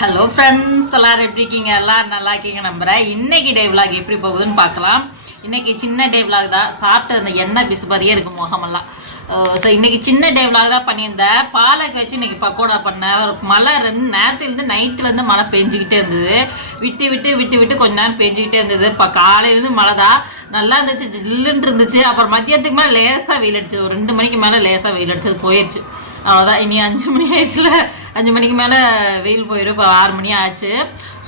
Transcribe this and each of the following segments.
Hello friends எல்லாரும் எப்படி இருக்கீங்க? எல்லோரும் நல்லா இருக்கீங்க நம்புறேன். இன்னைக்கு டே விலாக் எப்படி போகுதுன்னு பார்க்கலாம். இன்னைக்கு சின்ன டே விலாக் தான். சாப்பிட்டு அந்த எண்ணெய் பிசுபறியே இருக்கும் முகமெல்லாம். ஸோ இன்னைக்கு சின்ன டே விலாக் தான் பண்ணியிருந்தேன். பாலக்கு வச்சு இன்னைக்கு பக்கோடா பண்ணேன். மழை ரெண்டு நேரத்துலேருந்து நைட்லேருந்து மழை பெஞ்சிக்கிட்டே இருந்தது. விட்டு விட்டு விட்டு விட்டு கொஞ்ச நேரம் பெஞ்சிக்கிட்டே இருந்தது. இப்போ காலையிலேருந்து மழை தான். நல்லா இருந்துச்சு. ஜில்லுன்னு இருந்துச்சு. அப்புறம் மதியத்துக்கு மேலே லேசாக வெயில் அடிச்சது. ஒரு ரெண்டு மணிக்கு மேலே லேசாக வெயில் அடிச்சது. போயிடுச்சு அவ்வளோதான் இனி அஞ்சு மணி ஆயிடுச்சுல. அஞ்சு மணிக்கு மேலே வெயில் போயிடும் இப்போ ஆறு மணி ஆச்சு.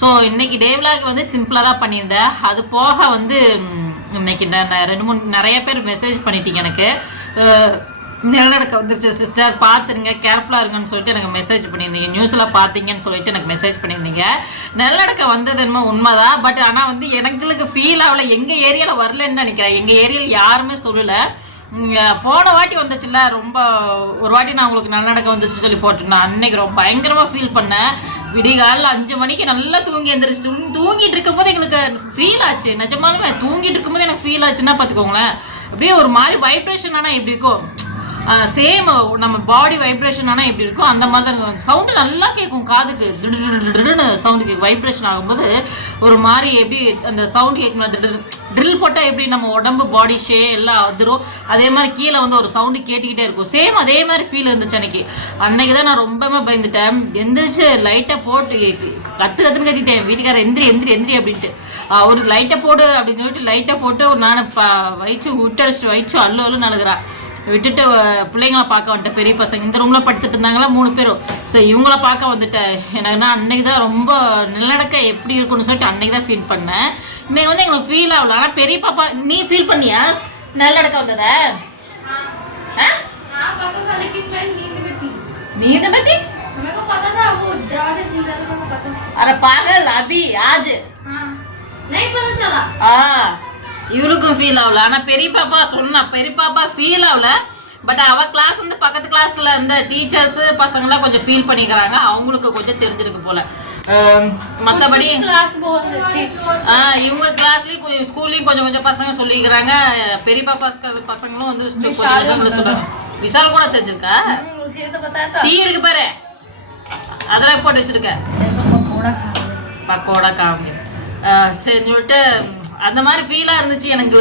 ஸோ இன்றைக்கி டே vlog வந்து சிம்பிளாக தான் பண்ணியிருந்தேன். அது போக வந்து இன்னைக்கு ரெண்டு மூணு நிறைய பேர் மெசேஜ் பண்ணிட்டீங்க எனக்கு. அஹ், நிலநடுக்க வந்துருச்சு சிஸ்டர் பார்த்துருங்க கேர்ஃபுல்லாக இருங்கன்னு சொல்லிட்டு எனக்கு மெசேஜ் பண்ணியிருந்தீங்க. நியூஸில் பார்த்தீங்கன்னு சொல்லிட்டு எனக்கு மெசேஜ் பண்ணியிருந்தீங்க. நிலநடுக்கம் வந்தது என்னமோ உண்மைதான். பட் ஆனால் வந்து எங்களுக்கு ஃபீல் ஆகல. எங்கள் ஏரியாவில் வரலன்னு நினைக்கிறேன். எங்கள் ஏரியாவில் யாருமே சொல்லலை. போன வாட்டி வந்துச்சுல்ல ரொம்ப ஒரு வாட்டி நான் உங்களுக்கு நல்லடக்கம் வந்துச்சுன்னு சொல்லி போட்டிருந்தேன். அன்னைக்கு ரொம்ப பயங்கரமாக ஃபீல் பண்ணேன். விடிகாலில் அஞ்சு மணிக்கு நல்லா தூங்கி எந்திரிச்சு தூங்கிட்டு இருக்கும்போது எங்களுக்கு ஃபீல் ஆச்சு. நிஜமாலுமே தூங்கிட்டு இருக்கும்போது எனக்கு ஃபீல் ஆச்சுன்னா பார்த்துக்கோங்களேன். அப்படியே ஒரு மாதிரி வைப்ரேஷன் ஆனால் எப்படி இருக்கும் சேம் நம்ம பாடி வைப்ரேஷன் ஆனால் எப்படி இருக்கும் அந்த மாதிரி தான் சவுண்டு நல்லா கேட்கும் காதுக்கு. திடுன்னு சவுண்டு கேட்கும் வைப்ரேஷன் ஆகும்போது ஒரு மாதிரி எப்படி அந்த சவுண்டு கேட்கும் ட்ரில் போட்டால் எப்படி நம்ம உடம்பு பாடி ஷே எல்லாம் அதிரும். அதே மாதிரி கீழே வந்து ஒரு சவுண்டு கேட்டுக்கிட்டே இருக்கும். சேம் அதே மாதிரி ஃபீல் இருந்துச்சு அன்னைக்கு. அன்னைக்கு தான் நான் ரொம்பவே பயந்துட்டேன். எந்திரிச்சு லைட்டை போட்டு கத்து கத்துன்னு கத்திட்டேன் வீட்டுக்காரர் எந்திரி எந்திரி எந்திரி அப்படின்ட்டு. அவர் ஒரு லைட்டை போடு அப்படின்னு சொல்லிட்டு லைட்டை போட்டு நான் ப வயிற்று விட்டடிச்சிட்டு வயிற்று அல்லு அல்லு நழுகிறா விட்டுட்டு அஹ், பிள்ளைங்கள பார்க்க வந்துட்டேன் பெரிய பசங்க இந்த ரூமில் படுத்துட்டு இருந்தாங்களா மூணு பேரும் சரி இவங்கள பார்க்க வந்துட்டேன் எனக்கு நான் அன்னைக்கு தான் ரொம்ப நிலநடுக்க எப்படி இருக்கும்னு சொல்லிட்டு அன்னைக்கு தான் ஃபீல் பண்ணேன் இன்னைக்கு வந்து எங்களுக்கு ஃபீல் ஆகல ஆனால் பெரிய பாப்பா நீ ஃபீல் பண்ணியா நிலநடுக்க வந்ததா ஆ? हाँ पता था लेकिन मैं नींद में थी நீ இதை பற்றி मेरे को पता था वो दरवाजे हिल रहा था मेरे को पता था அரை பாகல் அபி ஆஜ் हाँ नहीं पता चला ஆ இவளுக்கும் ஃபீல் ஆகல. ஆனால் பெரிய பாப்பா சொன்னா பெரிய பாப்பா ஃபீல் ஆகல. பட் அவள் கிளாஸ் வந்து பக்கத்து கிளாஸில் இருந்த டீச்சர்ஸு பசங்களாம் கொஞ்சம் ஃபீல் பண்ணிக்கிறாங்க. அவங்களுக்கு கொஞ்சம் தெரிஞ்சிருக்கு போல். மற்றபடி இவங்க கிளாஸ்லேயும் கொஞ்சம் ஸ்கூல்லையும் கொஞ்சம் கொஞ்சம் பசங்க சொல்லிக்கிறாங்க. பெரிய பாப்பா பசங்களும் வந்து சொல்கிறாங்க விஷால் கூட தெரிஞ்சிருக்கா? டீ இருக்கு பாரு. அதெல்லாம் போட்டு வச்சிருக்க. பக்கோடா காமி சரின்னு சொல்லிட்டு அந்த மாதிரி ஃபீலாக இருந்துச்சு எனக்கு.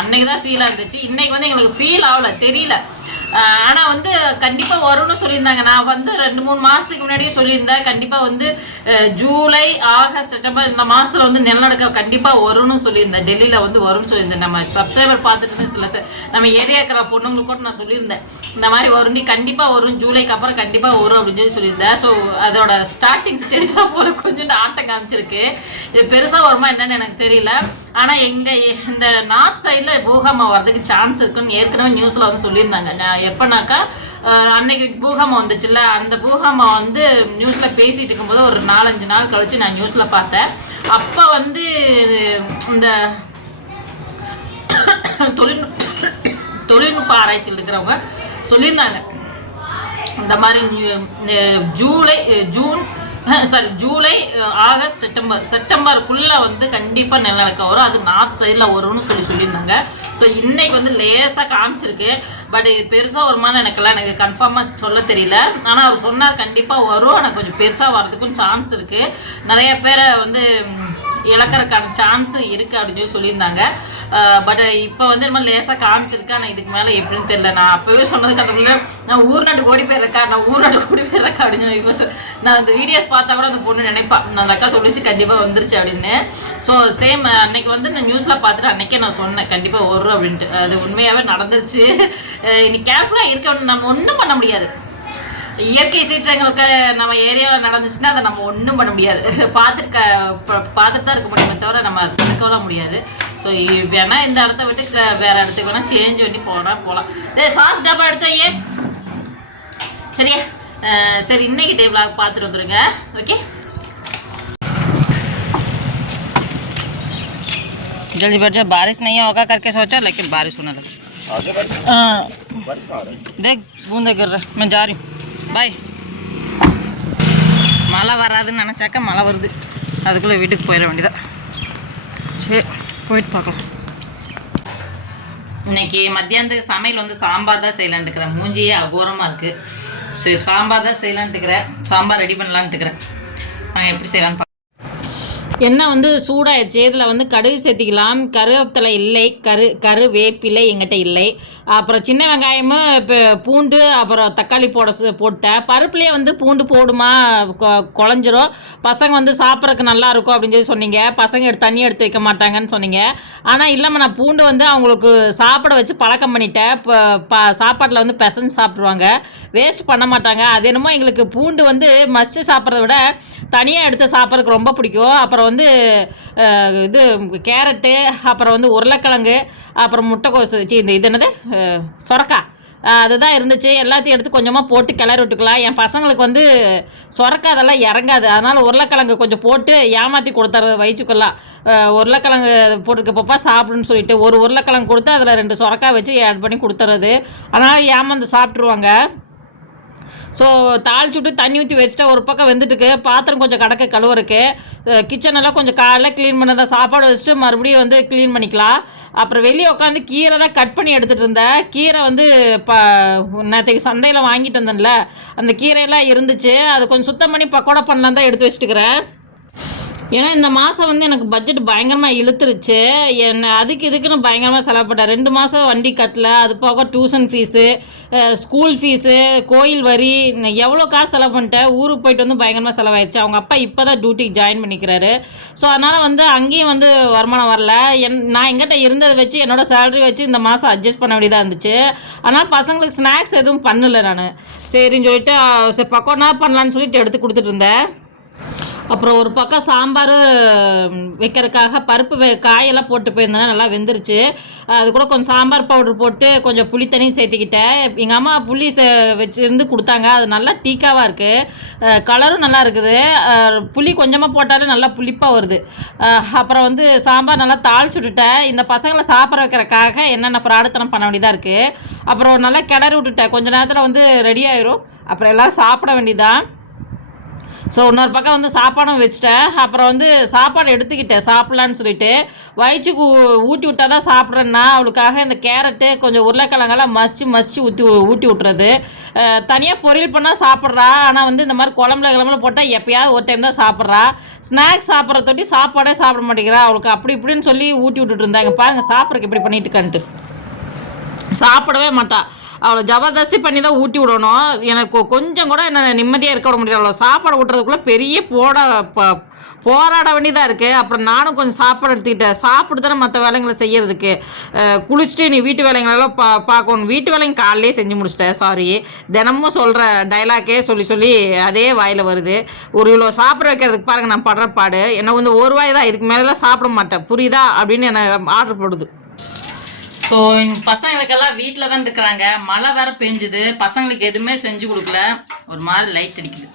அன்னைக்கு தான் ஃபீலாக இருந்துச்சு. இன்னைக்கு வந்து எங்களுக்கு ஃபீல் ஆகல தெரியல. ஆனால் வந்து கண்டிப்பாக வரும்னு சொல்லியிருந்தாங்க. நான் வந்து ரெண்டு மூணு மாதத்துக்கு முன்னாடியே சொல்லியிருந்தேன். கண்டிப்பாக வந்து ஜூலை ஆகஸ்ட் செப்டம்பர் இந்த மாதத்தில் வந்து நிலநடுக்கம் கண்டிப்பாக வரும்னு சொல்லியிருந்தேன். டெல்லியில் வந்து வரும்னு சொல்லியிருந்தேன். நம்ம சப்ஸ்கிரைபர் பார்த்துட்டு சில நம்ம ஏரியா இருக்கிற பொண்ணுங்களுக்கு கூட நான் சொல்லியிருந்தேன். இந்த மாதிரி வரும். நீ கண்டிப்பாக வரும். ஜூலைக்கு அப்புறம் கண்டிப்பாக வரும் அப்படின்னு சொல்லி சொல்லியிருந்தேன். ஸோ அதோட ஸ்டார்டிங் ஸ்டேஜாக போல கொஞ்சம் ஆட்டம் காமிச்சிருக்கு. இது பெருசாக வருமா என்னன்னு எனக்கு தெரியல. ஆனால் எங்கள் இந்த நார்த் சைடில் பூகம்பம் வர்றதுக்கு சான்ஸ் இருக்குன்னு ஏற்கனவே நியூஸில் வந்து சொல்லியிருந்தாங்க. நான் எப்போனாக்கா அன்னைக்கு பூகம்பம் வந்துச்சுல்ல அந்த பூகம்பம் வந்து நியூஸில் பேசிகிட்டு இருக்கும்போது ஒரு நாலஞ்சு நாள் கழித்து நான் நியூஸில் பார்த்தேன். அப்போ வந்து இந்த தொழில்நுட்ப தொழில்நுட்ப ஆராய்ச்சியில் இருக்கிறவங்க சொல்லியிருந்தாங்க. இந்த மாதிரி new- July June sorry July August September செப்டம்பருக்குள்ளே வந்து கண்டிப்பாக நிலநடுக்கம் வரும். அது நார்த் சைடில் வரும்னு சொல்லி சொல்லியிருந்தாங்க. ஸோ இன்னைக்கு வந்து லேசாக காமிச்சிருக்கு. பட் இது பெருசாக வருமானு எனக்கெல்லாம் எனக்கு கன்ஃபார்மாக சொல்ல தெரியல. ஆனால் அவர் சொன்னார் கண்டிப்பாக வரும். ஆனால் கொஞ்சம் பெருசாக வரதுக்கும் சான்ஸ் இருக்குது நிறைய பேரை வந்து இழக்கிறதுக்கான சான்ஸும் இருக்குது அப்படின்னு சொல்லி சொல்லியிருந்தாங்க. பட் இப்போ வந்து நம்ம லேசாக காமிச்சிருக்கு? ஆனால் இதுக்கு மேலே எப்படின்னு தெரியல. நான் அப்போவே சொன்னதுக்கு அந்த நான் ஊர் நாட்டு ஓடி போயிருக்கா நான் ஊர் நாட்டு ஓடி போயிருக்கா அப்படின்னு இப்போ நான் அந்த வீடியோஸ் பார்த்தா கூட அந்த பொண்ணு நினைப்பா. நான் அந்த அக்கா சொல்லிச்சு கண்டிப்பாக வந்துருச்சு அப்படின்னு. ஸோ சேம் அன்னைக்கு வந்து நான் நியூஸில் பார்த்துட்டு அன்னைக்கே நான் சொன்னேன். கண்டிப்பாக வரும் அப்படின்ட்டு. அது உண்மையாகவே நடந்துருச்சு. அஹ் இனி கேர்ஃபுல்லாக இருக்க நம்ம ஒன்றும் பண்ண முடியாது. இயற்கை சீற்றங்களுக்கு நம்ம ஏரியாவில் நடந்துச்சுன்னா அதை நம்ம ஒன்றும் பண்ண முடியாது பார்த்துட்டு க ப- பார்த்துட்டு தான் இருக்க முடியுமே தவிர நம்ம அதை தடுக்கலாம் முடியாது ஸோ வேணா இந்த இடத்த விட்டு க- வேற இடத்துக்கு வேணா சேஞ்ச் பண்ணி போனால் போகலாம் டேய் சாஸ் டப்பா எடுத்தா ஏன் சரியா அஹ் சரி இன்னைக்கு டே vlog பார்த்துட்டு வந்துருங்க ஓகே जल्दी बैठ जा बारिश नहीं होगा करके सोचा लेकिन बारिश होने लगी हाँ, देख बूंदे गिर रहा मैं जा रही हूँ பாய். மழை வராதுன்னு நினச்சாக்கா மழை வருது. அதுக்குள்ளே வீட்டுக்கு போயிட வேண்டியதான் சரி போயிட்டு பார்க்கலாம். இன்னைக்கு மத்தியானத்துக்கு சமையல் வந்து சாம்பார் தான் செய்யலான்ட்டு இருக்கிறேன். மூஞ்சியே அகோரமாக இருக்குது சரி சாம்பார் தான் செய்யலான்ட்டு இருக்கிறேன். சாம்பார் ரெடி பண்ணலான்ட்டு இருக்கிறேன். நான் எப்படி செய்யலான்னு எண்ணெய் வந்து சூடாயிடுச்சு இதில் வந்து கடுகு சேர்த்திக்கலாம். கருவேப்பிலை இல்லை. கரு கருவேப்பிலை எங்கிட்ட இல்லை. அப்புறம் சின்ன வெங்காயமும் இப்போ பூண்டு அப்புறம் தக்காளி போட போட்டேன். பருப்புலேயே வந்து பூண்டு போடுமா கொ- குழஞ்சிரும். பசங்க வந்து சாப்பிட்றதுக்கு நல்லா இருக்கும் அப்படின்னு சொல்லி சொன்னீங்க. பசங்க எடுத்து தண்ணி எடுத்து வைக்க மாட்டாங்கன்னு சொன்னீங்க. ஆனால் இல்லாமல் நான் பூண்டு வந்து அவங்களுக்கு சாப்பிட வச்சு பழக்கம் பண்ணிட்டேன். இப்போ ப சாப்பாட்டில் வந்து பிசைஞ்சு சாப்பிடுவாங்க. வேஸ்ட் பண்ண மாட்டாங்க. அது என்னமோ எங்களுக்கு பூண்டு வந்து மசிச்சு சாப்பிட்றத விட தனியாக எடுத்து சாப்பிட்றதுக்கு ரொம்ப பிடிக்கும். அப்புறம் வந்து இது கேரட்டு அப்புறம் வந்து உருளைக்கிழங்கு அப்புறம் முட்டைக்கோசு வச்சு இந்த இது என்னது? சொரக்காய். அதுதான் இருந்துச்சு. எல்லாத்தையும் எடுத்து கொஞ்சமாக போட்டு கிளறி விட்டுக்கலாம். என் பசங்களுக்கு வந்து சொரக்காய் அதெல்லாம் இறங்காது. அதனால் உருளைக்கிழங்கு கொஞ்சம் போட்டு ஏமாற்றி கொடுத்துறது வயிற்றுக்கெல்லாம் உருளைக்கிழங்கு போட்டுருக்க பாப்பா சாப்பிடுன்னு சொல்லிட்டு ஒரு உருளைக்கிழங்கு கொடுத்து அதில் ரெண்டு சொரக்காய் வச்சு ஆட் பண்ணி கொடுத்துறது அதனால் ஏமாந்து சாப்பிட்ருவாங்க ஸோ தாளிச்சுட்டு தண்ணி ஊற்றி வச்சுட்டா ஒரு பக்கம் வெந்துட்டுக்கு பாத்திரம் கொஞ்சம் கடக்க கழுவுறக்கு கிச்சனெல்லாம் கொஞ்சம் காலைல க்ளீன் பண்ணதான் சாப்பாடு வச்சுட்டு மறுபடியும் வந்து க்ளீன் பண்ணிக்கலாம். அப்புறம் வெளியே உட்காந்து கீரை தான் கட் பண்ணி எடுத்துகிட்டு இருந்தேன். கீரை வந்து ப நேற்றுக்கு சந்தையில் வாங்கிட்டு வந்தேன்ல. அந்த கீரையெல்லாம் இருந்துச்சு. அது கொஞ்சம் சுத்தம் பண்ணி பக்கோடா பண்ணலாம் தான் எடுத்து வச்சுட்டுக்கிறேன். ஏன்னா இந்த மாதம் வந்து எனக்கு பட்ஜெட் பயங்கரமாக இழுத்துருச்சு. என்ன அதுக்கு இதுக்குன்னு பயங்கரமாக செலவுப்பட்டேன் ரெண்டு மாதம் வண்டி கட்டல அது போக டியூஷன் ஃபீஸு ஸ்கூல் ஃபீஸு கோயில் வரி நான் எவ்வளோ காசு செலவு பண்ணிட்டேன். ஊருக்கு போயிட்டு வந்து பயங்கரமாக செலவாயிடுச்சு. அவங்க அப்பா இப்போ தான் டியூட்டிக்கு ஜாயின் பண்ணிக்கிறாரு. ஸோ அதனால் வந்து அங்கேயும் வந்து வருமானம் வரல. என் நான் எங்கிட்ட இருந்ததை வச்சு என்னோட சேலரி வச்சு இந்த மாதம் அட்ஜஸ்ட் பண்ண வேண்டியதாக இருந்துச்சு. ஆனால் பசங்களுக்கு ஸ்நாக்ஸ் எதுவும் பண்ணலை நான். சரின்னு சொல்லிட்டு சரி பக்கோனா பண்ணலான்னு சொல்லிட்டு எடுத்து கொடுத்துட்டு இருந்தேன். அப்புறம் ஒரு பக்கம் சாம்பார் வைக்கிறதுக்காக பருப்பு வே காயெல்லாம் போட்டு போயிருந்தேன். நல்லா வெந்துருச்சு. அது கூட கொஞ்சம் சாம்பார் பவுடர் போட்டு கொஞ்சம் புளி தண்ணி சேர்த்துக்கிட்டேன். எங்கள் அம்மா புளி சே வச்சுருந்து கொடுத்தாங்க. அது நல்லா டீக்காவாக இருக்குது கலரும் நல்லா இருக்குது. புளி கொஞ்சமாக போட்டாலே நல்லா புளிப்பாக வருது. அப்புறம் வந்து சாம்பார் நல்லா தாளிச்சுட்டுட்டேன் இந்த பசங்களை சாப்பிட வைக்கிறக்காக என்னென்ன பிராடத்தனம் பண்ண வேண்டியதாக இருக்குது அப்புறம் நல்லா கிளறி விட்டுட்டேன். கொஞ்ச நேரத்தில் வந்து ரெடி ஆயிரும். அப்புறம் எல்லோரும் சாப்பிட வேண்டியதான் ஸோ இன்னொரு பக்கம் வந்து சாப்பாடும் வச்சுட்டேன். அப்புறம் வந்து சாப்பாடு எடுத்துக்கிட்டேன். சாப்பிட்லான்னு சொல்லிட்டு வயிற்றுக்கு ஊட்டி விட்டா தான் சாப்பிட்றேன்னா அவளுக்காக இந்த கேரட்டு கொஞ்சம் உருளைக்கிழங்கெல்லாம் மசிச்சு மசிச்சு ஊற்றி ஊட்டி விட்டுறது. தனியாக பொரியல் பண்ணால் சாப்பிட்றா. ஆனால் வந்து இந்த மாதிரி குழம்புல கிளம்புல போட்டால் எப்பயாவது ஒரு டைம் தான் சாப்பிட்றா. ஸ்நாக்ஸ் சாப்பிட்ற தொட்டி சாப்பாடே சாப்பிட மாட்டேங்கிறா. அவளுக்கு அப்படி இப்படின்னு சொல்லி ஊட்டி விட்டுட்டு இருந்தாங்க. பாருங்கள் சாப்பிட்றதுக்கு இப்படி பண்ணிட்டு கண்டுட்டு சாப்பிடவே மாட்டா. அவளை ஜபர்தஸ்தி பண்ணி தான் ஊட்டி விடணும். எனக்கு கொஞ்சம் கூட என்ன நிம்மதியாக இருக்க விட முடியல. அவளை சாப்பாடு ஊட்டுறதுக்குள்ளே பெரிய போட ப- போராட வேண்டியதாக இருக்குது அப்புறம் நானும் கொஞ்சம் சாப்பாடு எடுத்துக்கிட்டேன். சாப்பிட்டு தானே மற்ற வேலைங்களை செய்யறதுக்கு. குளிச்சுட்டு நீ வீட்டு வேலைங்களெல்லாம் பா பார்க்கணும். வீட்டு வேலைங்க காலையிலே செஞ்சு முடிச்சிட்டேன். சாரி தினமும் சொல்கிற டைலாக்கே சொல்லி சொல்லி அதே வாயில் வருது. ஒரு இவ்வளோ சாப்பிட வைக்கிறதுக்கு பாருங்கள் நான் படுற பாடு. என்ன வந்து ஒரு வாய் தான் இதுக்கு மேலே சாப்பிட மாட்டேன். புரியுதா? அப்படின்னு என்னை ஆர்டர் போடுது. ஸோ பசங்களுக்கெல்லாம் வீட்டில் தான் இருக்கிறாங்க. மழை வேற பெஞ்சுது. பசங்களுக்கு எதுவுமே செஞ்சு கொடுக்கல. ஒரு மாதிரி லைட் அடிக்குது.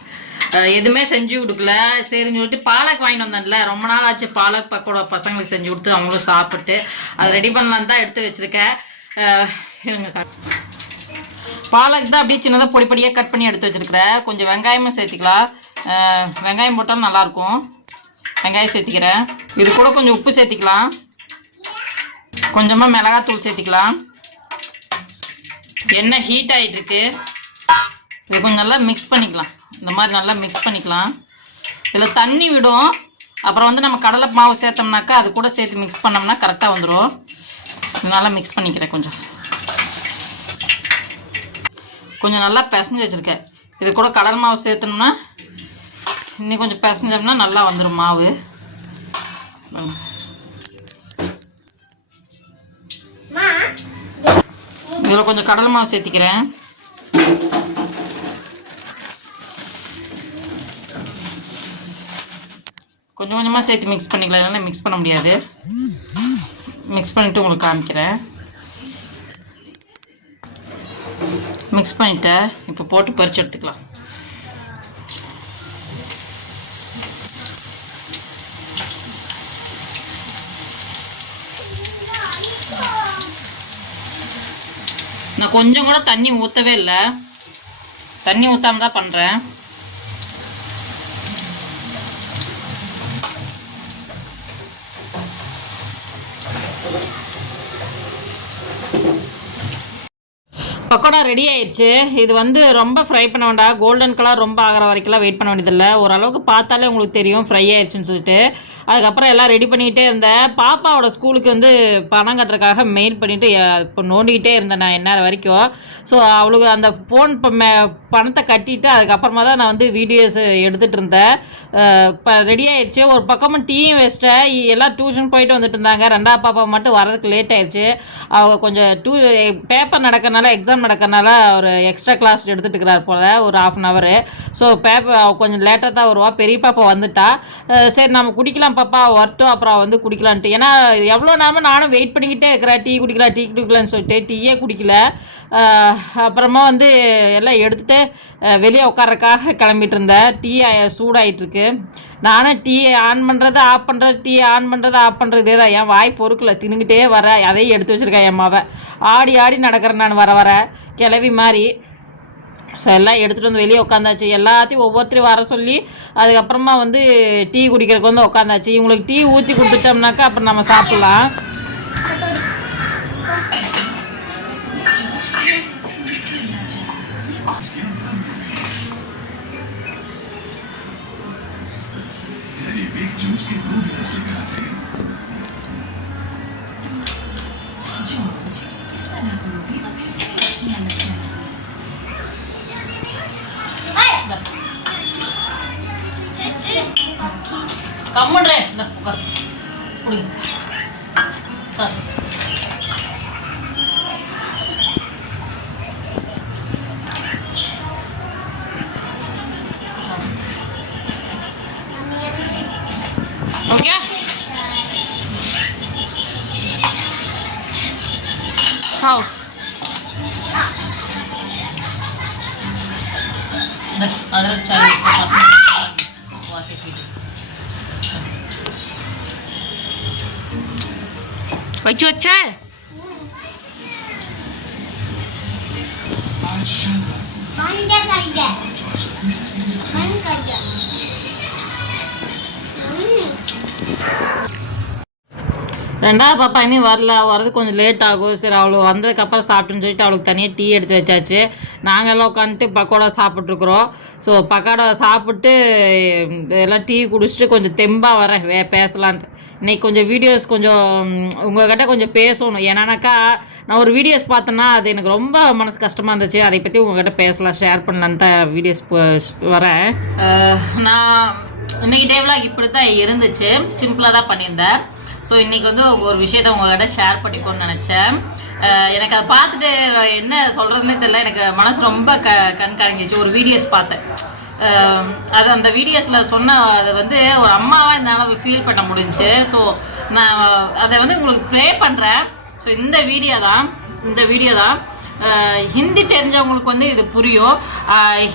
எதுவுமே செஞ்சு கொடுக்கல. சரின்னு சொல்லிட்டு பாலக் வாங்கிட்டு வந்தேன்ல. ரொம்ப நாள் ஆச்சு பாலக் பக்கோட பசங்களுக்கு செஞ்சு கொடுத்து அவங்களும் சாப்பிட்டு அதை ரெடி பண்ணலான்னு தான் எடுத்து வச்சுருக்கேன். இருங்க பாலக் தான் அப்படியே சின்னதாக பொடி பொடியாக கட் பண்ணி எடுத்து வச்சுருக்கிறேன். கொஞ்சம் வெங்காயமும் சேர்த்துக்கலாம். வெங்காயம் போட்டாலும் நல்லாயிருக்கும் வெங்காயம் சேர்த்திக்கிறேன். இது கூட கொஞ்சம் உப்பு சேர்த்திக்கலாம். கொஞ்சமாக மிளகாத்தூள் சேர்த்திக்கலாம். எண்ணெய் ஹீட் ஆகிட்டுருக்கு இது கொஞ்சம் நல்லா மிக்ஸ் பண்ணிக்கலாம். இந்த மாதிரி நல்லா மிக்ஸ் பண்ணிக்கலாம். இதில் தண்ணி விடும். அப்புறம் வந்து நம்ம கடலை மாவு சேர்த்தோம்னாக்கா அது கூட சேர்த்து மிக்ஸ் பண்ணோம்னா கரெக்டாக வந்துடும் நல்லா மிக்ஸ் பண்ணிக்கிறேன் கொஞ்சம். கொஞ்சம் நல்லா பிசைஞ்சு வச்சுருக்கேன். இது கூட கடல் மாவு சேர்த்தோம்னா இன்னும் கொஞ்சம் பிசைஞ்சோம்னா நல்லா வந்துடும் மாவு. இதில் கொஞ்சம் கடலை மாவு சேர்த்திக்கிறேன். கொஞ்சம் கொஞ்சமாக சேர்த்து மிக்ஸ் பண்ணிக்கலாம். இல்லைன்னா மிக்ஸ் பண்ண முடியாது. மிக்ஸ் பண்ணிவிட்டு உங்களுக்கு காமிக்கிறேன். மிக்ஸ் பண்ணிட்டேன். இப்போ போட்டு பறிச்சு எடுத்துக்கலாம். நான் கொஞ்சம் கூட தண்ணி ஊற்றவே இல்லை. தண்ணி ஊற்றாம தான் பண்ணுறேன் பக்கோடா ரெடி ஆயிடுச்சு இது வந்து ரொம்ப ஃப்ரை பண்ண வேண்டாம். கோல்டன் கலர் ரொம்ப ஆகிற வரைக்கும்லாம் வெயிட் பண்ண வேண்டியதில்லை. ஓரளவுக்கு பார்த்தாலே உங்களுக்கு தெரியும். ஃப்ரை ஆயிடுச்சுன்னு சொல்லிட்டு. அதுக்கப்புறம் எல்லாம் ரெடி பண்ணிக்கிட்டே இருந்தேன். பாப்பாவோட ஸ்கூலுக்கு வந்து பணம் கட்டுறதுக்காக மெயில் பண்ணிவிட்டு இப்போ நோண்டிக்கிட்டே இருந்தேன் நான் என்ன வரைக்கும். ஸோ அவளுக்கு அந்த ஃபோன் இப்போ மே பணத்தை கட்டிட்டு அதுக்கப்புறமா தான் நான் வந்து வீடியோஸ் எடுத்துகிட்டு இருந்தேன். இப்போ ரெடி ஆயிடுச்சு. ஒரு பக்கமும் டீயும் வச்சிட்டேன். எல்லாம் டியூஷன் போயிட்டு வந்துட்டு இருந்தாங்க. ரெண்டாவது பாப்பா மட்டும் வரதுக்கு லேட் ஆயிடுச்சு. அவங்க கொஞ்சம் டூ பேப்பர் நடக்கறனால எக்ஸாம் நடக்கிறனால ஒரு எக்ஸ்ட்ரா கிளாஸ் எடுத்துட்டு இருக்கிறார் போல் ஒரு half an hour so paper கொஞ்சம் லேட்டாக தான் வருவா. பெரிய பாப்பா வந்துட்டா. சரி நம்ம குடிக்கலாம் பாப்பா வரட்டும் அப்புறம் வந்து குடிக்கலான்ட்டு. ஏன்னா எவ்வளோ நேரமும் நானும் வெயிட் பண்ணிக்கிட்டே இருக்கிறேன். டீ குடிக்கலாம் டீ குடிக்கலான்னு சொல்லிட்டு டீயே குடிக்கல. அப்புறமா வந்து எல்லாம் எடுத்துட்டு வெளியே உட்காரக்காக கிளம்பிட்டு இருந்தேன். டீ சூடாயிட்டுருக்கு நானும் டீ ஆன் பண்ணுறது ஆஃப் பண்ணுறது டீ ஆன் பண்ணுறது ஆஃப் பண்ணுறதே தான். என் வாய் பொறுக்கல தின்னுக்கிட்டே வர அதையும் எடுத்து வச்சுருக்கேன் என் மாவை. ஆடி ஆடி நடக்கிறேன் நான் வர வர. கிளவி மாதிரி ஸோ எல்லாம் எடுத்துகிட்டு வந்து வெளியே உட்காந்தாச்சு எல்லாத்தையும் ஒவ்வொருத்தரையும் வர சொல்லி அதுக்கப்புறமா வந்து டீ குடிக்கிறதுக்கு வந்து உட்காந்தாச்சு இவங்களுக்கு டீ ஊற்றி கொடுத்துட்டோம்னாக்கா அப்புறம் நம்ம சாப்பிட்லாம். ಕಮ್ಮಣ್ರೆ ಕುಡಿ. ಸರಿ. Пойдет вот чай? Mmm. ரெண்டாவது பாப்பா இனி வரல. வரது கொஞ்சம் லேட் ஆகும். சரி அவளு வந்ததுக்கப்புறம் சாப்பிட்டுன்னு சொல்லிட்டு அவளுக்கு தனியாக டீ எடுத்து வச்சாச்சு. நாங்கள்லாம் உட்காந்துட்டு பக்கோடா சாப்பிட்ருக்குறோம் ஸோ பக்கோடா சாப்பிட்டு எல்லாம் டீ குடிச்சிட்டு கொஞ்சம் தெம்பாக வரேன் வே பேசலான்ட்டு. இன்னைக்கு கொஞ்சம் வீடியோஸ் கொஞ்சம் உங்ககிட்ட கொஞ்சம் பேசணும். ஏன்னாக்கா நான் ஒரு வீடியோஸ் பார்த்தேன்னா அது எனக்கு ரொம்ப மனசு கஷ்டமாக இருந்துச்சு. அதை பற்றி உங்ககிட்ட பேசலாம் ஷேர் பண்ணலான்னு தான் வீடியோஸ் வரேன். நான் இன்னைக்கு டேவ்லாக் இப்படி தான் இருந்துச்சு. சிம்பிளாக தான் பண்ணியிருந்தேன். ஸோ இன்னைக்கு வந்து ஒரு விஷயத்த உங்ககிட்ட ஷேர் பண்ணிக்கோன்னு நினச்சேன். எனக்கு அதை பார்த்துட்டு என்ன சொல்கிறதுனே தெரியல. எனக்கு மனசு ரொம்ப க கண் ஒரு வீடியோஸ் பார்த்தேன். அது அந்த வீடியோஸில் சொன்ன அது வந்து ஒரு அம்மாவாக என்னால் ஃபீல் பண்ண முடிஞ்சு. ஸோ நான் அதை வந்து உங்களுக்கு ப்ளே பண்ணுறேன் ஸோ இந்த வீடியோ தான். இந்த வீடியோ தான். ஹிந்தி தெரிஞ்சவங்களுக்கு வந்து இது புரியும்.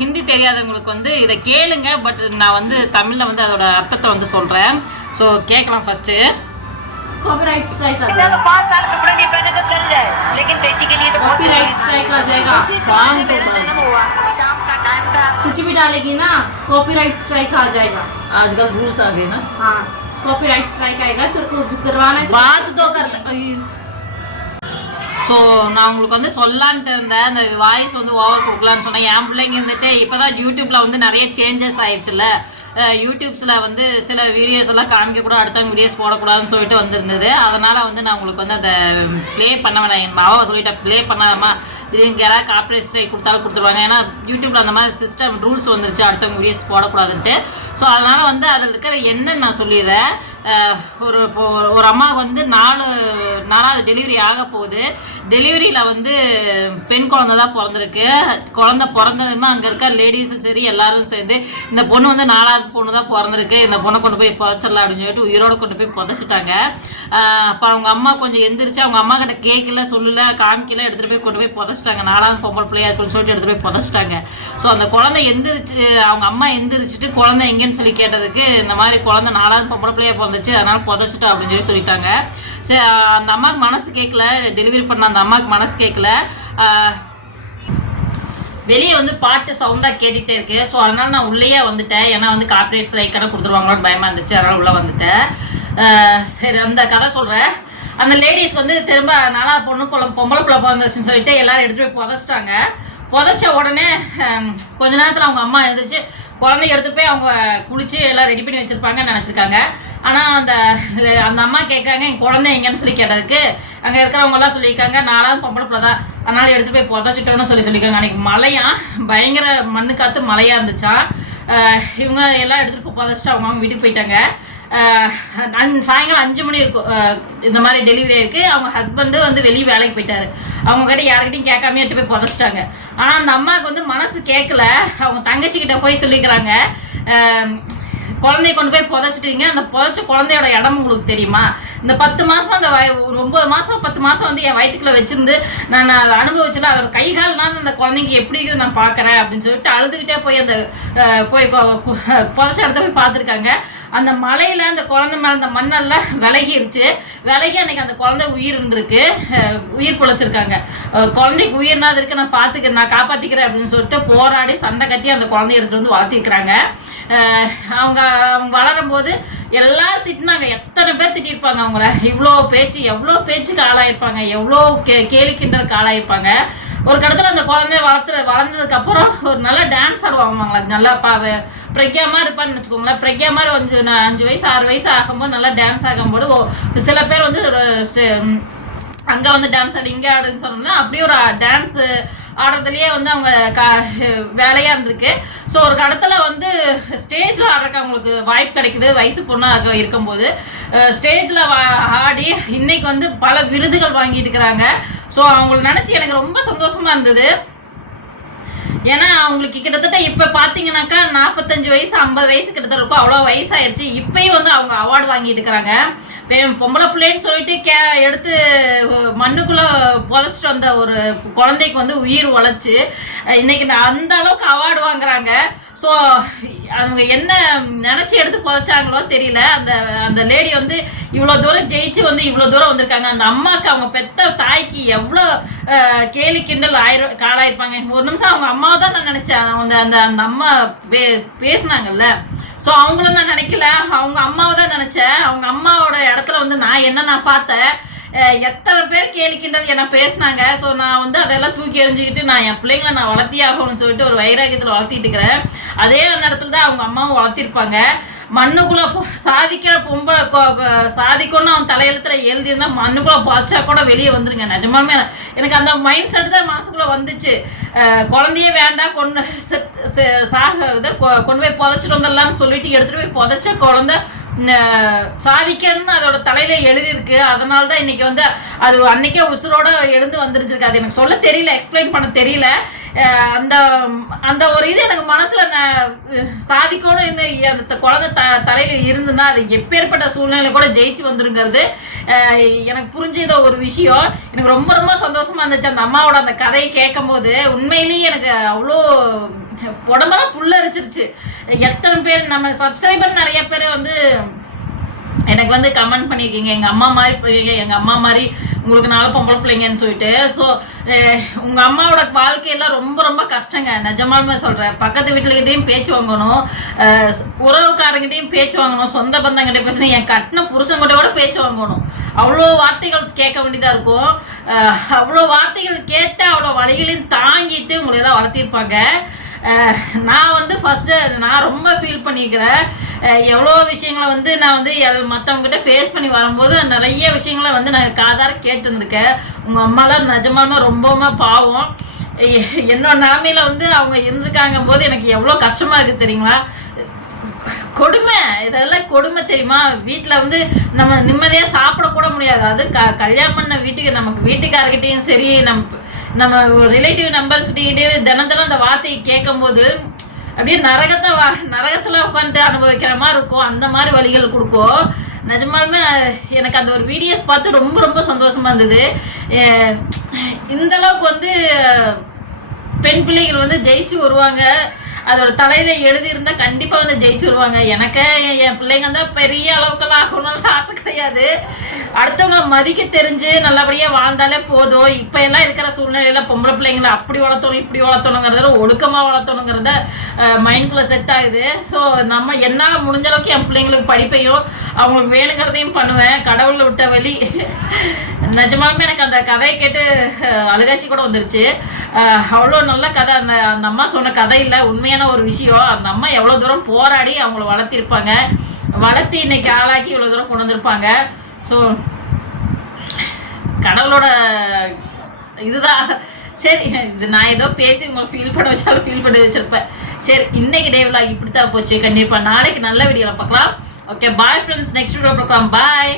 ஹிந்தி தெரியாதவங்களுக்கு வந்து இதை கேளுங்க. பட் நான் வந்து தமிழில் வந்து அதோட அர்த்தத்தை வந்து சொல்கிறேன் ஸோ கேட்கலாம் ஃபஸ்ட்டு कॉपीराइट स्ट्राइक आ तो जाएगा पाँच साल कपड़ा नहीं पहने तो चल जाए लेकिन बेटी के लिए तो बहुत कॉपीराइट जरूरी स्ट्राइक आ था। जाएगा उसी सॉन्ग समय के मेरा बाद जन्म हुआ शाम का टाइम था कुछ भी डालेगी ना कॉपीराइट स्ट्राइक आ जाएगा आजकल रूल्स आ गए ना हाँ कॉपीराइट स्ट्राइक आएगा तेरे को जो करवाना है तो बात तो करते ஸோ நான் உங்களுக்கு வந்து சொல்லான்ட்டு இருந்தேன் அந்த வாய்ஸ் வந்து ஓவர் கொடுக்கலான்னு சொன்னேன் என் பிள்ளைங்க இருந்துட்டு இப்போ தான் யூடியூப்பில் வந்து நிறைய சேஞ்சஸ் ஆயிடுச்சுல்ல யூடியூப்ஸில் வந்து சில வீடியோஸ் எல்லாம் காமிக்க கூட அடுத்தவங்க வீடியோஸ் போடக்கூடாதுன்னு சொல்லிட்டு வந்திருந்தது. அதனால் வந்து நான் உங்களுக்கு வந்து அதை ப்ளே பண்ண வேணாம். என் மாவை சொல்லிட்டேன் ப்ளே பண்ணாதம்மா. எங்கே யாராவது காப்பரேட் ஸ்ட்ரைக் கொடுத்தாலும் கொடுத்துருவாங்க. ஏன்னா யூடியூப்பில் அந்த மாதிரி சிஸ்டம் ரூல்ஸ் வந்துருச்சு அடுத்தவங்க வீடியோஸ் போடக்கூடாதுன்ட்டு. ஸோ அதனால் வந்து அதில் இருக்கிற என்னன்னு நான் சொல்லிடுறேன். ஒரு இப்போ ஒரு அம்மா வந்து நாலு நாலாவது டெலிவரி ஆக போகுது. டெலிவரியில் வந்து பெண் குழந்த தான் பிறந்திருக்கு. குழந்த பிறந்ததுமே அங்கே இருக்க லேடிஸும் சரி எல்லாரும் சேர்ந்து இந்த பொண்ணு வந்து நாலாவது பொண்ணு தான் பிறந்திருக்கு. இந்த பொண்ணை கொண்டு போய் புதைச்சிடலாம் அப்படின்னு சொல்லிட்டு உயிரோட கொண்டு போய் புதைச்சிட்டாங்க. அப்போ அவங்க அம்மா கொஞ்சம் எந்திரிச்சு அவங்க அம்மா கிட்ட கேட்கல சொல்லல காமிக்கல எடுத்துகிட்டு போய் கொண்டு போய் புதைச்சிட்டாங்க. நாலாவது பொம்பளை பிள்ளையா இருக்குன்னு சொல்லிட்டு எடுத்துகிட்டு போய் புதைச்சிட்டாங்க. ஸோ அந்த குழந்தை எந்திரிச்சு அவங்க அம்மா எந்திரிச்சிட்டு குழந்தை எங்கேன்னு சொல்லி கேட்டதுக்கு இந்த மாதிரி குழந்தை நாலாவது பொம்பளை பிள்ளையா பிறந்துச்சு அதனால புதைச்சிட்டோம் அப்படின்னு சொல்லி சொல்லிட்டாங்க. சரி அந்த அம்மாவுக்கு மனசு கேட்கல. டெலிவரி பண்ண அந்த அம்மாவுக்கு மனசு கேட்கல. வெளியே வந்து பாட்டு சவுண்டாக கேட்டுகிட்டே இருக்கு. ஸோ அதனால நான் உள்ளேயே வந்துட்டேன். ஏன்னா வந்து கார்பரேட் ஸ்ட்ரைக்கான கொடுத்துருவாங்களோன்னு பயமாக இருந்துச்சு. அதனால் உள்ளே வந்துட்டேன். சரி அந்த கதை சொல்கிறேன் அந்த லேடிஸ்க்கு வந்து திரும்ப நாலாவது பொண்ணு பொல பொம்பளை பிள்ளை பிறந்துச்சுன்னு சொல்லிட்டு எல்லாரும் எடுத்துட்டு போய் புதைச்சிட்டாங்க. புதைச்ச உடனே கொஞ்ச நேரத்தில் அவங்க அம்மா எழுந்துச்சு. குழந்தைய எடுத்து போய் அவங்க குளிச்சு எல்லாம் ரெடி பண்ணி வச்சிருப்பாங்கன்னு நினச்சிருக்காங்க. ஆனால் அந்த அந்த அம்மா கேட்காங்க என் குழந்தை எங்கன்னு சொல்லி கேட்டதுக்கு அங்கே இருக்கிறவங்கலாம் சொல்லியிருக்காங்க நாலாவது பொம்பளை பிள்ளை தான். அதனால எடுத்து போய் புதைச்சிட்டோன்னு சொல்லி சொல்லியிருக்காங்க. அன்றைக்கி மழையா? பயங்கர மண்ணு காற்று மழையாக இருந்துச்சா? இவங்க எல்லாம் எடுத்துகிட்டு போய் புதைச்சிட்டு அவங்க அவங்க வீட்டுக்கு போயிட்டாங்க. அந் சாயங்காலம் அஞ்சு மணி இருக்கும் இந்த மாதிரி டெலிவரி ஆயிருக்கு அவங்க ஹஸ்பண்டு வந்து வெளியே வேலைக்கு போயிட்டாரு. அவங்க கிட்ட யாருக்கிட்டையும் கேட்காம எட்டு போய் புதைச்சிட்டாங்க. ஆனால் அந்த அம்மாவுக்கு வந்து மனசு கேட்கல. அவங்க தங்கச்சிக்கிட்ட போய் சொல்லிக்கிறாங்க. குழந்தைய கொண்டு போய் புதைச்சிட்டீங்க. அந்த புதைச்ச குழந்தையோட இடம் உங்களுக்கு தெரியுமா? இந்த பத்து மாதம் அந்த வய ஒரு ஒன்பது மாதம் பத்து மாதம் வந்து என் வயிற்றுக்குள்ள வச்சிருந்து நான் அதை அனுபவிச்சில அதோட கை கால்னால அந்த குழந்தைங்க எப்படி இருக்குது நான் பார்க்குறேன் அப்படின்னு சொல்லிட்டு அழுதுகிட்டே போய் அந்த போய் கொ- கு- புதைச்ச இடத்த போய் பார்த்துருக்காங்க. அந்த மலையில் அந்த குழந்தை மேலே அந்த மண்ணெல்லாம் விலகிருச்சு. விலகி அன்னைக்கு அந்த குழந்தை உயிர் இருந்திருக்கு. உயிர் பிழைச்சிருக்காங்க. குழந்தைக்கு உயிர்னா அது இருக்கு நான் பார்த்துக்கிறேன் நான் காப்பாற்றிக்கிறேன் அப்படின்னு சொல்லிட்டு போராடி சண்டை கட்டி அந்த குழந்தைய எடுத்துகிட்டு வந்து வளர்த்திருக்கிறாங்க அவங்க அவங்க வளரும் போது எல்லாரும் திட்டினாங்க. எத்தனை பேர் திட்டிருப்பாங்க அவங்கள? இவ்வளோ பேச்சு எவ்வளோ பேச்சுக்கு ஆளாயிருப்பாங்க. எவ்வளோ கே கேலி கிண்டலுக்கு ஆளாயிருப்பாங்க. ஒரு கடத்துல அந்த குழந்தைய வளர்த்து வளர்ந்ததுக்கு அப்புறம் ஒரு நல்ல டான்ஸ் ஆடுவாங்க நல்லா பா பிரக்யா மாதிரி இருப்பான்னு வச்சுக்கோங்களேன். பிரக்யா மாதிரி வந்து நான் அஞ்சு வயசு ஆறு வயசு ஆகும்போது நல்லா டான்ஸ் ஆகும்போது சில பேர் வந்து அங்கே வந்து டான்ஸ் ஆடு இங்கே ஆடுன்னு சொன்னோம்னா அப்படியே ஒரு டான்ஸ் ஆடுறதுலயே வந்து அவங்க கா வேலையா இருந்திருக்கு. ஸோ ஒரு கடத்துல வந்து ஸ்டேஜ்ல ஆடுறதுக்கு அவங்களுக்கு வாய்ப்பு கிடைக்குது. வயசு பொண்ணாக இருக்கும்போது ஸ்டேஜ்ல ஆடி இன்னைக்கு வந்து பல விருதுகள் வாங்கிட்டு இருக்கிறாங்க. ஸோ அவங்கள நினச்சி எனக்கு ரொம்ப சந்தோஷமா இருந்தது. ஏன்னா அவங்களுக்கு கிட்டத்தட்ட இப்போ பார்த்தீங்கன்னாக்கா நாற்பத்தஞ்சு வயசு ஐம்பது வயசு கிட்டத்தட்ட இருக்கும். அவ்வளோ வயசாயிருச்சு. இப்பயும் வந்து அவங்க அவார்டு வாங்கிட்டு இருக்கிறாங்க. பொம்பளை பிள்ளைன்னு சொல்லிட்டு கே எடுத்து மண்ணுக்குள்ளே புதைச்சிட்டு வந்த ஒரு குழந்தைக்கு வந்து உயிர் உழைச்சி இன்னைக்கு நான் அந்த அளவுக்கு அவார்டு வாங்குறாங்க. ஸோ அவங்க என்ன நினச்சி எடுத்து புதைச்சாங்களோ தெரியல. அந்த அந்த லேடி வந்து இவ்வளோ தூரம் ஜெயிச்சு வந்து இவ்வளோ தூரம் வந்திருக்காங்க. அந்த அம்மாவுக்கு அவங்க பெத்த தாய்க்கு எவ்வளோ கேலி கிண்டல் ஆயிரு காலாயிருப்பாங்க. ஒரு நிமிஷம் அவங்க அம்மா தான் நான் நினச்சேன். அந்த அந்த அந்த அம்மா பே பேசினாங்கல்ல. ஸோ அவங்களும் நான் நினைக்கல. அவங்க அம்மாவை தான் நினச்சேன். அவங்க அம்மாவோட இடத்துல வந்து நான் என்ன நான் பார்த்தேன்? எத்தனை பேர் கேலி கிண்டல் என்ன பேசுனாங்க. ஸோ நான் வந்து அதெல்லாம் தூக்கி எறிஞ்சிக்கிட்டு நான் என் பிள்ளைங்களை நான் வளர்த்தி ஆகணும்னு சொல்லிட்டு ஒரு வைராகியத்தில் வளர்த்திட்டு இருக்கிறேன். அதே நேரத்தில் தான் அவங்க அம்மாவும் வளர்த்திருப்பாங்க. மண்ணுக்குள்ள சாதிக்கிற பொம்பளை சாதிக்கணும்னு அவன் தலையெழுத்துல எழுதியிருந்தா மண்ணுக்குள்ள பாய்ச்சா கூட வெளியே வந்துருங்க. நிஜமாமே எனக்கு அந்த மைண்ட் செட் தான் மனசுக்குள்ள வந்துச்சு. குழந்தையே வேண்டாம் கொண்டு சாக இதை கொண்டு போய் புதைச்சிட்டு வந்துடலாம்னு சொல்லிட்டு எடுத்துட்டு போய் புதைச்ச குழந்தை சாதிக்கணும்னு அதோட தலையில எழுதியிருக்கு. அதனால தான் இன்னைக்கு வந்து அது அன்னைக்கே உசுரோட எழுந்து வந்துருச்சிருக்கு. அது எனக்கு சொல்ல தெரியல எக்ஸ்பிளைன் பண்ண தெரியல. அந்த அந்த ஒரு இது எனக்கு மனசுல நான் சாதிக்கணும் இன்னும் அந்த குழந்தை த தலையில இருந்துன்னா அது எப்பேற்பட்ட சூழ்நிலை கூட ஜெயிச்சு வந்துருங்கிறது எனக்கு புரிஞ்சத ஒரு விஷயம். எனக்கு ரொம்ப ரொம்ப சந்தோஷமா இருந்துச்சு அந்த அம்மாவோட அந்த கதையை கேட்கும்போது. உண்மையிலேயே எனக்கு அவ்வளோ உடம்பெல்லாம் புல்லரிச்சிருச்சு எத்தனை பேர் நம்ம சப்ஸ்கிரைபர் நிறைய பேர் வந்து எனக்கு வந்து கமெண்ட் பண்ணியிருக்கீங்க எங்கள் அம்மா மாதிரி போயிருக்கீங்க எங்கள் அம்மா மாதிரி உங்களுக்கு நாலு பொம்பளை பிள்ளைங்கன்னு சொல்லிட்டு. ஸோ உங்கள் அம்மாவோட வாழ்க்கையெல்லாம் ரொம்ப ரொம்ப கஷ்டங்க. நிஜமாலுமே சொல்கிறேன் பக்கத்து வீட்டுக்கிட்டையும் பேச்சு வாங்கணும். உறவுக்காரங்கிட்டையும் பேச்சு வாங்கணும். சொந்த பந்தங்கிட்ட பேசணும் என் கட்டின புருஷங்கிட்ட கூட பேச்சு வாங்கணும். அவ்வளோ வார்த்தைகள் கேட்க வேண்டியதாக இருக்கும். அவ்வளோ வார்த்தைகள் கேட்டு அவ்வளோ வழிகளையும் தாங்கிட்டு உங்களை எல்லாம் வளர்த்திருப்பாங்க. நான் வந்து ஃபஸ்ட்டு நான் ரொம்ப ஃபீல் பண்ணிக்கிறேன். எவ்வளோ விஷயங்களை வந்து நான் வந்து எல் மற்றவங்ககிட்ட ஃபேஸ் பண்ணி வரும்போது நிறைய விஷயங்களை வந்து நான் காதார கேட்டுருந்துருக்கேன். உங்கள் அம்மாலாம் நிஜமாலுமே ரொம்பவுமே பாவம். என்னோட நிலமையில வந்து அவங்க இருந்திருக்காங்க போது எனக்கு எவ்வளோ கஷ்டமாக இருக்குது தெரியுங்களா? கொடுமை இதெல்லாம் கொடுமை தெரியுமா? வீட்டில் வந்து நம்ம நிம்மதியாக சாப்பிடக்கூட முடியாது. அது க கல்யாணம் பண்ண வீட்டுக்கு நமக்கு வீட்டுக்காரர்கிட்டையும் சரி நம்ம நம்ம ரிலேட்டிவ் நம்பர்ஸ் தினம் தினம் அந்த வார்த்தையை கேட்கும்போது அப்படியே நரகத்தை வா நரகத்தில் உட்காந்துட்டு அனுபவிக்கிற மாதிரி இருக்கும். அந்த மாதிரி வழிகள் கொடுக்கும். நிஜமாலுமே எனக்கு அந்த ஒரு வீடியோஸ் பார்த்து ரொம்ப ரொம்ப சந்தோஷமா இருந்தது. இந்த அளவுக்கு வந்து பெண் பிள்ளைகள் வந்து ஜெயிச்சு வருவாங்க. அதோட தலையில எழுதியிருந்தா கண்டிப்பா வந்து ஜெயிச்சு வருவாங்க எனக்கு என் பிள்ளைங்க தான் பெரிய அளவுக்கெல்லாம் ஆகணும்னு ஆசை கிடையாது. அடுத்தவங்களை மதிக்க தெரிஞ்சு நல்லபடியாக வாழ்ந்தாலே போதும். இப்போ எல்லாம் இருக்கிற சூழ்நிலையில பொம்பளை பிள்ளைங்களை அப்படி வளர்த்தணும் இப்படி வளர்த்தணுங்கிறத ஒழுக்கமாக வளர்த்தணுங்கிறத மைண்ட்குள்ள செட் ஆகுது. ஸோ நம்ம என்னால் முடிஞ்ச அளவுக்கு என் பிள்ளைங்களுக்கு படிப்பையும் அவங்களுக்கு வேணுங்கிறதையும் பண்ணுவேன். கடவுளை விட்ட வழி. நிஜமாலுமே எனக்கு அந்த கதையை கேட்டு அழுகாச்சி கூட வந்துருச்சு. அவ்வளோ நல்ல கதை. அந்த அந்த அம்மா சொன்ன கதை இல்லை. உண்மையான ஒரு விஷயம். அந்த அம்மா எவ்வளோ தூரம் போராடி அவங்கள வளர்த்திருப்பாங்க. வளர்த்து இன்னைக்கு ஆளாக்கி இவ்வளோ தூரம் கொண்டு வந்திருப்பாங்க. ஸோ கடவுளோட இதுதான். சரி இது நான் ஏதோ பேசி உங்களை ஃபீல் பண்ண வச்சாலும் ஃபீல் பண்ணி வச்சிருப்பேன். சரி இன்னைக்கு டே விழா இப்படி தான் போச்சு. கண்டிப்பாக நாளைக்கு நல்ல வீடியோவில் பார்க்கலாம். Okay bye friends next video பார்க்கலாம். பாய்